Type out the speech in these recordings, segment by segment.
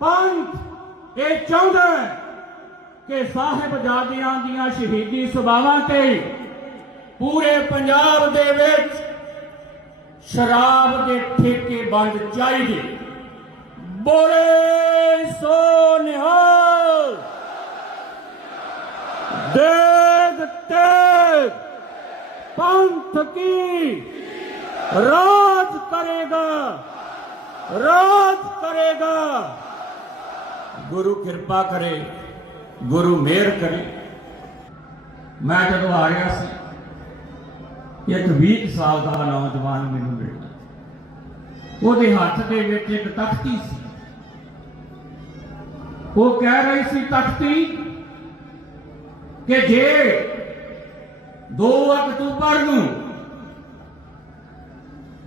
ਪੰਥ ਇਹ ਚਾਹੁੰਦਾ ਕਿ ਸਾਹਿਬਜ਼ਾਦਿਆਂ ਦੀਆਂ ਸ਼ਹੀਦੀ ਸਭਾਵਾਂ ਤੇ ਪੂਰੇ ਪੰਜਾਬ ਦੇ ਵਿੱਚ ਸ਼ਰਾਬ ਦੇ ਠੇਕੇ ਬੰਦ ਚਾਹੀਦੇ। ਬੋਲੇ ਸੋ ਨਿਹਾਲ ਦੇਗ ਤੇ ਪੰਥ ਕੀ ਰਾਜ ਕਰੇਗਾ? ਰਾਜ ਕਰੇਗਾ। ਗੁਰੂ ਕਿਰਪਾ ਕਰੇ, ਗੁਰੂ ਮਿਹਰ ਕਰੇ। ਮੈਂ ਜਦੋਂ ਆ ਰਿਹਾ ਸੀ, ਇੱਕ 20 ਸਾਲ ਦਾ ਨੌਜਵਾਨ ਮੈਨੂੰ ਮਿਲਿਆ। ਉਹਦੇ ਹੱਥ ਦੇ ਵਿੱਚ ਇੱਕ ਤਖਤੀ ਸੀ। ਉਹ ਕਹਿ ਰਹੀ ਸੀ, ਤਖਤੀ, ਕਿ ਜੇ 2 ਅਕਤੂਬਰ ਨੂੰ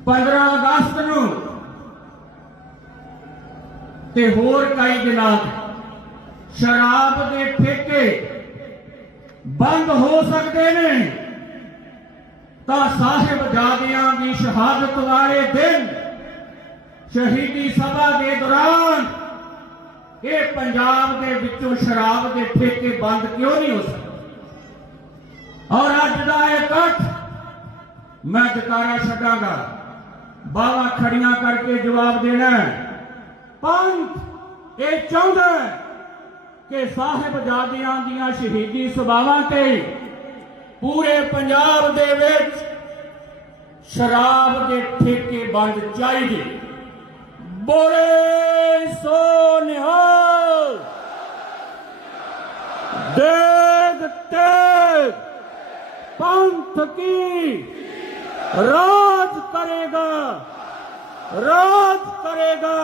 15 ਅਗਸਤ ਨੂੰ ਤੇ ਹੋਰ ਕਈ ਦਿਨਾਂ ਸ਼ਰਾਬ ਦੇ ਠੇਕੇ ਬੰਦ ਹੋ ਸਕਦੇ ਨੇ। ਤਾਂ ਸਾਹਿਬਜ਼ਾਦਿਆਂ ਦੀ ਸ਼ਹਾਦਤ ਵਾਲੇ ਦਿਨ ਸ਼ਹੀਦੀ ਸਭਾ ਦੇ ਦੌਰਾਨ ਇਹ ਪੰਜਾਬ ਦੇ ਵਿੱਚੋਂ ਸ਼ਰਾਬ ਦੇ ਠੇਕੇ ਬੰਦ ਕਿਉਂ ਨਹੀਂ ਹੋ ਸਕਦੇ? ਔਰ ਅੱਜ ਦਾ ਇਹ ਇਕੱਠ ਮੈਂ ਜਕਾਰਾ ਛੱਡਾਂਗਾ। ਬਾਵਾ ਖੜੀਆਂ ਕਰਕੇ ਜਵਾਬ ਦੇਣਾ ਪੰਥ ਇਹ ਚਾਹੁੰਦਾ ਹੈ ਕਿ ਸਾਹਿਬਜ਼ਾਦਿਆਂ ਦੀਆਂ ਸ਼ਹੀਦੀ ਸਭਾਵਾਂ ਤੇ ਪੂਰੇ ਪੰਜਾਬ ਦੇ ਵਿੱਚ ਸ਼ਰਾਬ ਦੇ ਠੇਕੇ ਬੰਦ ਚਾਹੀਦੇ। ਬੋਲੇ ਸੋ ਨਿਹਾਲ ਦੇਗ ਤੇ ਪੰਥ ਕੀ ਰਾਜ ਕਰੇਗਾ ਰਾਜ ਕਰੇਗਾ।